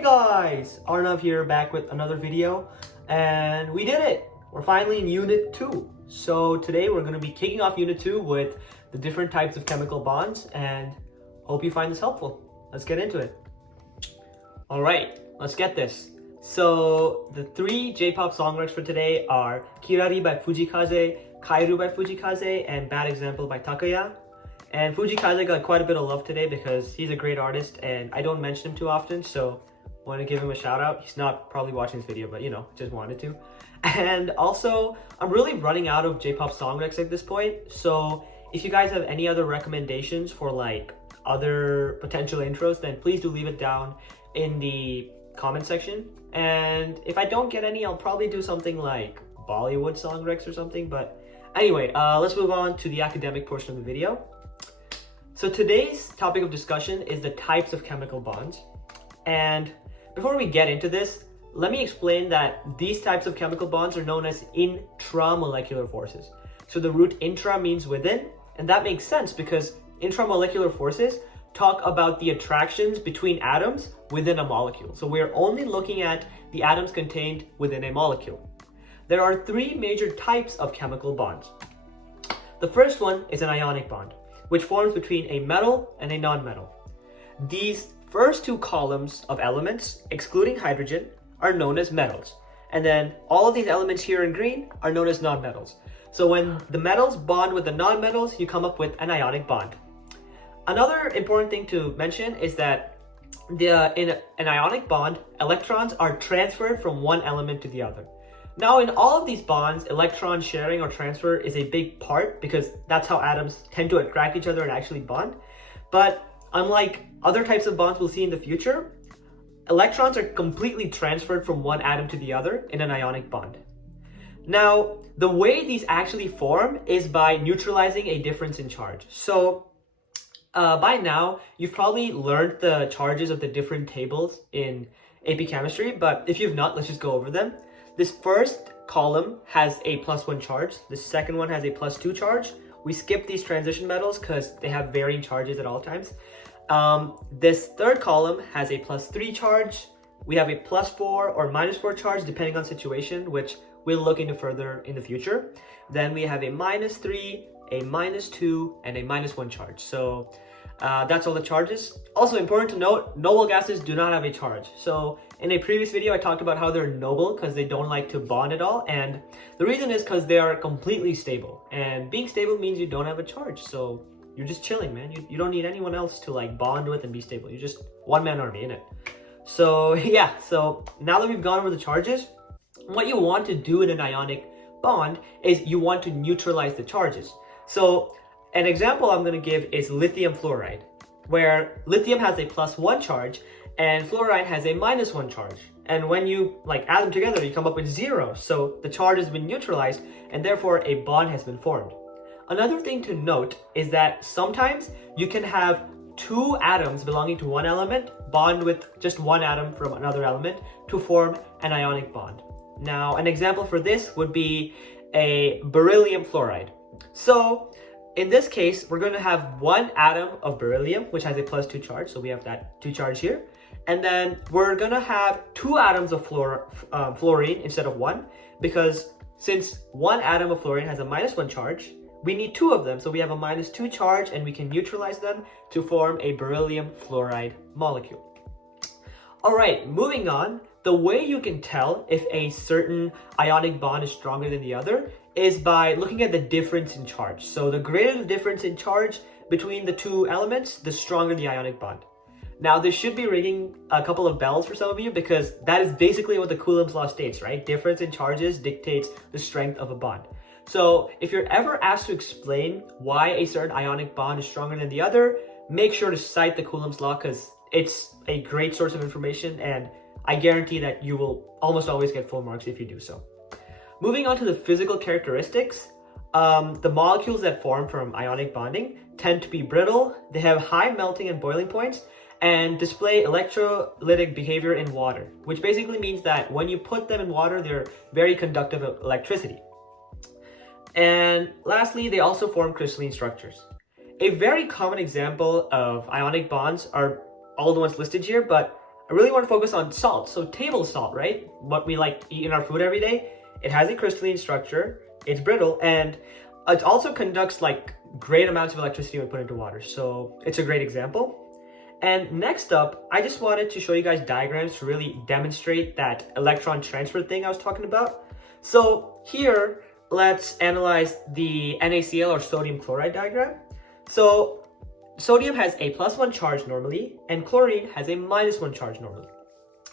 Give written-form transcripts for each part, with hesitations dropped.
Hey guys, Arnav here back with another video, and we did it! We're finally in Unit 2. So today we're going to be kicking off Unit 2 with the different types of chemical bonds, and hope you find this helpful. Let's get into it. Alright, let's get this. So the three J-pop song lyrics for today are Kirari by Fujikaze, Kairu by Fujikaze, and Bad Example by Takaya. And Fujikaze got quite a bit of love today because he's a great artist and I don't mention him too often, so I want to give him a shout out. He's not probably watching this video, but you know, just wanted to. And also, I'm really running out of J-pop song lyrics at this point, so if you guys have any other recommendations for like other potential intros, then please do leave it down in the comment section. And if I don't get any, I'll probably do something like Bollywood song lyrics or something. But anyway, let's move on to the academic portion of the video. So today's topic of discussion is the types of chemical bonds. And before we get into this, let me explain that these types of chemical bonds are known as intramolecular forces. So the root intra means within, and that makes sense because intramolecular forces talk about the attractions between atoms within a molecule. So we're only looking at the atoms contained within a molecule. There are three major types of chemical bonds. The first one is an ionic bond, which forms between a metal and a non-metal. These first two columns of elements, excluding hydrogen, are known as metals. And then all of these elements here in green are known as non-metals. So when the metals bond with the non-metals, you come up with an ionic bond. Another important thing to mention is that in an ionic bond, electrons are transferred from one element to the other. Now, in all of these bonds, electron sharing or transfer is a big part because that's how atoms tend to attract each other and actually bond. But unlike other types of bonds we'll see in the future, electrons are completely transferred from one atom to the other in an ionic bond. Now, the way these actually form is by neutralizing a difference in charge. So, by now, you've probably learned the charges of the different tables in AP Chemistry, but if you've not, let's just go over them. This first column has a +1 charge. The second one has a +2 charge. We skip these transition metals because they have varying charges at all times. This third column has a +3 charge. We have a +4 or -4 charge depending on situation, which we'll look into further in the future. Then we have a -3, a -2, and a -1 charge. So that's all the charges. Also important to note, noble gases do not have a charge. So in a previous video, I talked about how they're noble because they don't like to bond at all. And the reason is because they are completely stable. And being stable means you don't have a charge. So you're just chilling, man. You don't need anyone else to like bond with and be stable. You're just one-man army, innit? So yeah, so now that we've gone over the charges, what you want to do in an ionic bond is you want to neutralize the charges. So an example I'm going to give is lithium fluoride, where lithium has a +1 charge and fluoride has a -1 charge. And when you like add them together, you come up with 0. So the charge has been neutralized and therefore a bond has been formed. Another thing to note is that sometimes you can have two atoms belonging to one element bond with just one atom from another element to form an ionic bond. Now, an example for this would be a beryllium fluoride. So in this case, we're going to have one atom of beryllium, which has a +2 charge. So we have that 2 charge here. And then we're going to have two atoms of fluorine instead of one, because since one atom of fluorine has a -1 charge, we need two of them. So we have a -2 charge and we can neutralize them to form a beryllium fluoride molecule. All right, moving on. The way you can tell if a certain ionic bond is stronger than the other is by looking at the difference in charge. So the greater the difference in charge between the two elements, the stronger the ionic bond. Now, this should be ringing a couple of bells for some of you because that is basically what the Coulomb's law states, right? Difference in charges dictates the strength of a bond. So if you're ever asked to explain why a certain ionic bond is stronger than the other, make sure to cite the Coulomb's law because it's a great source of information and I guarantee that you will almost always get full marks if you do so. Moving on to the physical characteristics, the molecules that form from ionic bonding tend to be brittle, they have high melting and boiling points, and display electrolytic behavior in water, which basically means that when you put them in water, they're very conductive of electricity. And lastly, they also form crystalline structures. A very common example of ionic bonds are all the ones listed here, but I really want to focus on salt. So table salt, right? What we like eat in our food every day. It has a crystalline structure, it's brittle, and it also conducts like great amounts of electricity when put into water. So it's a great example. And next up, I just wanted to show you guys diagrams to really demonstrate that electron transfer thing I was talking about. So here, let's analyze the NaCl or sodium chloride diagram. So sodium has a +1 charge normally, and chlorine has a -1 charge normally.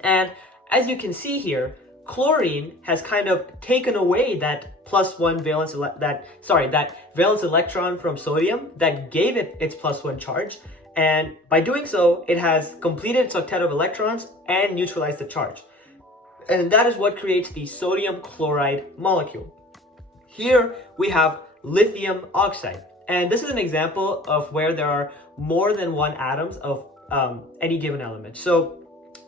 And as you can see here, chlorine has kind of taken away that +1 valence, that valence electron from sodium that gave it its +1 charge. And by doing so, it has completed its octet of electrons and neutralized the charge. And that is what creates the sodium chloride molecule. Here we have lithium oxide. And this is an example of where there are more than one atoms of any given element. So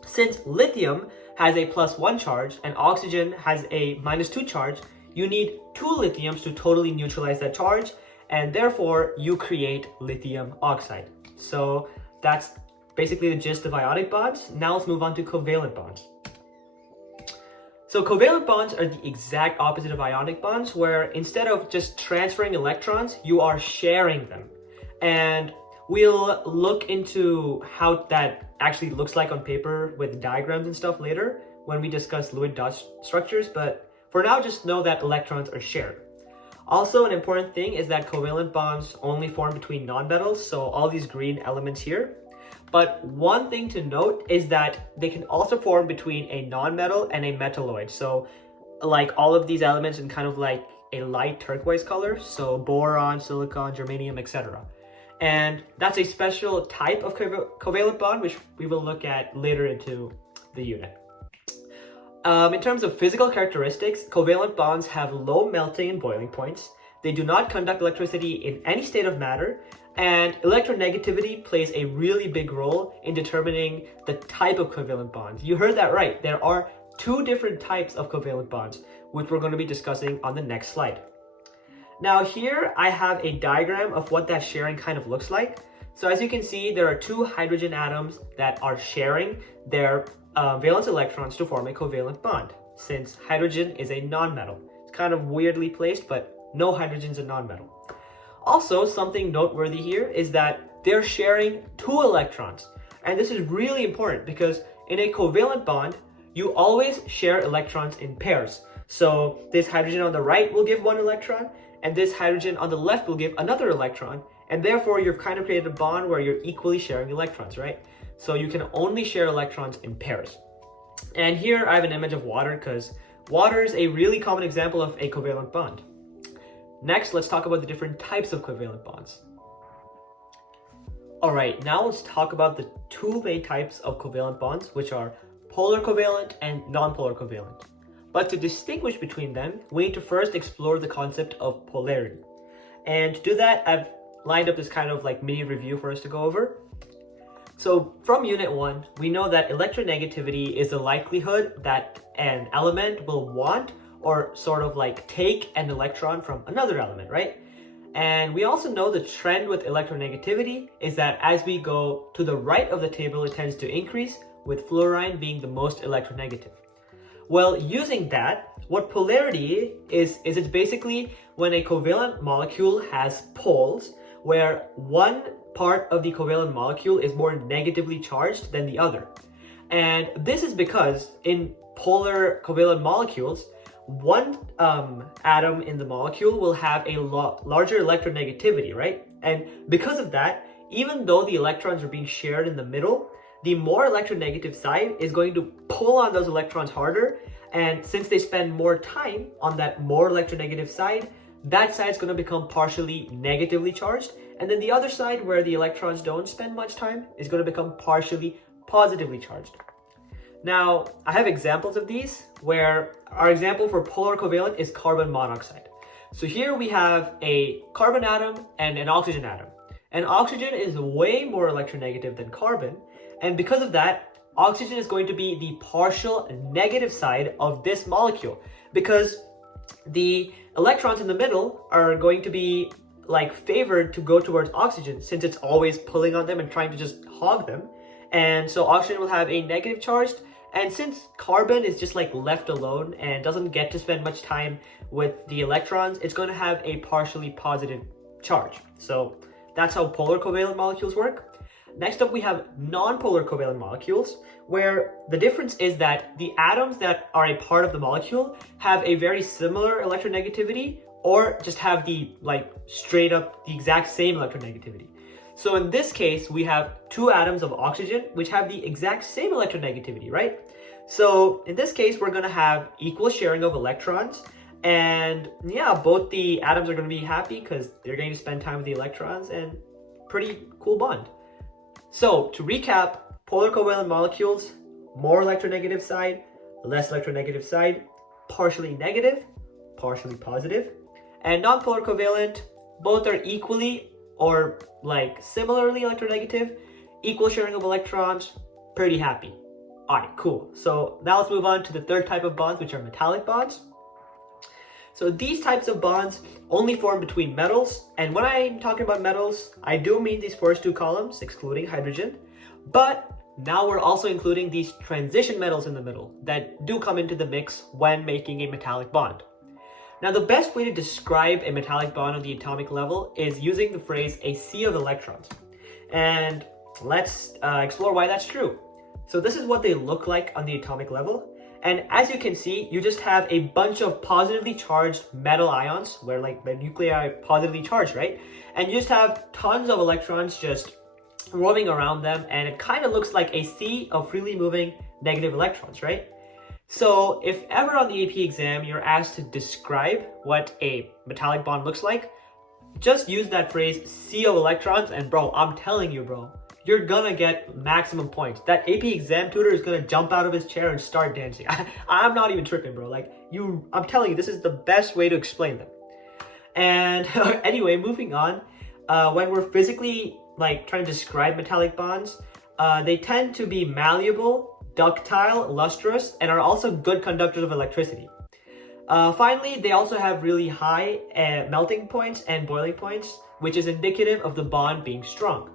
since lithium has a +1 charge and oxygen has a -2 charge, you need 2 lithiums to totally neutralize that charge, and therefore you create lithium oxide. So that's basically the gist of ionic bonds. Now let's move on to covalent bonds. So covalent bonds are the exact opposite of ionic bonds, where instead of just transferring electrons, you are sharing them. And we'll look into how that actually looks like on paper with diagrams and stuff later when we discuss fluid dot structures, but for now just know that electrons are shared. Also, an important thing is that covalent bonds only form between nonmetals, so all these green elements here. But one thing to note is that they can also form between a nonmetal and a metalloid. So like all of these elements in kind of like a light turquoise color, so boron, silicon, germanium, etc. And that's a special type of covalent bond, which we will look at later into the unit. In terms of physical characteristics, covalent bonds have low melting and boiling points. They do not conduct electricity in any state of matter, and electronegativity plays a really big role in determining the type of covalent bonds. You heard that right. There are 2 different types of covalent bonds, which we're going to be discussing on the next slide. Now here I have a diagram of what that sharing kind of looks like. So as you can see, there are 2 hydrogen atoms that are sharing their valence electrons to form a covalent bond, since hydrogen is a nonmetal. It's kind of weirdly placed, but no hydrogen's a nonmetal. Also, something noteworthy here is that they're sharing 2 electrons. And this is really important because in a covalent bond, you always share electrons in pairs. So this hydrogen on the right will give 1 electron, and this hydrogen on the left will give another electron. And therefore, you've kind of created a bond where you're equally sharing electrons, right? So you can only share electrons in pairs. And here I have an image of water because water is a really common example of a covalent bond. Next, let's talk about the different types of covalent bonds. All right, now let's talk about the 2 main types of covalent bonds, which are polar covalent and non-polar covalent. But to distinguish between them, we need to first explore the concept of polarity. And to do that, I've lined up this kind of like mini review for us to go over. So from unit 1, we know that electronegativity is the likelihood that an element will want or sort of like take an electron from another element, right? And we also know the trend with electronegativity is that as we go to the right of the table, it tends to increase, with fluorine being the most electronegative. Well, using that, what polarity is it's basically when a covalent molecule has poles where one part of the covalent molecule is more negatively charged than the other. And this is because in polar covalent molecules, one atom in the molecule will have a larger electronegativity, right? And because of that, even though the electrons are being shared in the middle, the more electronegative side is going to pull on those electrons harder. And since they spend more time on that more electronegative side, that side is going to become partially negatively charged. And then the other side, where the electrons don't spend much time, is going to become partially positively charged. Now, I have examples of these, where our example for polar covalent is carbon monoxide. So here we have a carbon atom and an oxygen atom. And oxygen is way more electronegative than carbon. And because of that, oxygen is going to be the partial negative side of this molecule, because the electrons in the middle are going to be like favored to go towards oxygen, since it's always pulling on them and trying to just hog them. and so oxygen will have a negative charge. And since carbon is just like left alone and doesn't get to spend much time with the electrons, it's going to have a partially positive charge. So that's how polar covalent molecules work. Next up, we have non-polar covalent molecules, where the difference is that the atoms that are a part of the molecule have a very similar electronegativity, or just have the straight up the exact same electronegativity. So in this case, we have two atoms of oxygen which have the exact same electronegativity, right? So in this case, we're going to have equal sharing of electrons, and yeah, both the atoms are going to be happy because they're going to spend time with the electrons, and pretty cool bond. So to recap, polar covalent molecules, more electronegative side, less electronegative side, partially negative, partially positive. And non-polar covalent, both are equally or similarly electronegative, equal sharing of electrons, pretty happy. Alright, cool. So now let's move on to the third type of bonds, which are metallic bonds. So these types of bonds only form between metals, and when I'm talking about metals, I do mean these first two columns, excluding hydrogen, but now we're also including these transition metals in the middle that do come into the mix when making a metallic bond. Now, the best way to describe a metallic bond on the atomic level is using the phrase a sea of electrons. And let's explore why that's true. So this is what they look like on the atomic level. And as you can see, you just have a bunch of positively charged metal ions, where the nuclei are positively charged, right? And you just have tons of electrons just roaming around them, and it kind of looks like a sea of freely moving negative electrons, right? So if ever on the AP exam you're asked to describe what a metallic bond looks like, just use that phrase sea of electrons, and bro, I'm telling you, bro, you're gonna get maximum points. That AP exam tutor is gonna jump out of his chair and start dancing. I'm not even tripping, bro. I'm telling you, this is the best way to explain them. And anyway, moving on, when we're physically trying to describe metallic bonds, they tend to be malleable, ductile, lustrous, and are also good conductors of electricity. Finally, they also have really high melting points and boiling points, which is indicative of the bond being strong.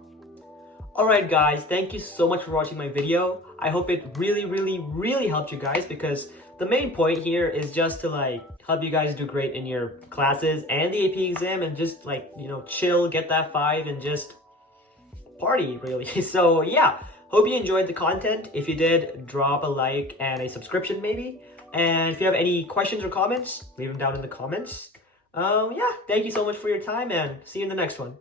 Alright guys, thank you so much for watching my video. I hope it really helped you guys, because the main point here is just to help you guys do great in your classes and the AP exam, and just chill, get that 5, and just party really. So yeah, hope you enjoyed the content. If you did, drop a like and a subscription maybe. And if you have any questions or comments, leave them down in the comments. Yeah, thank you so much for your time, and see you in the next one.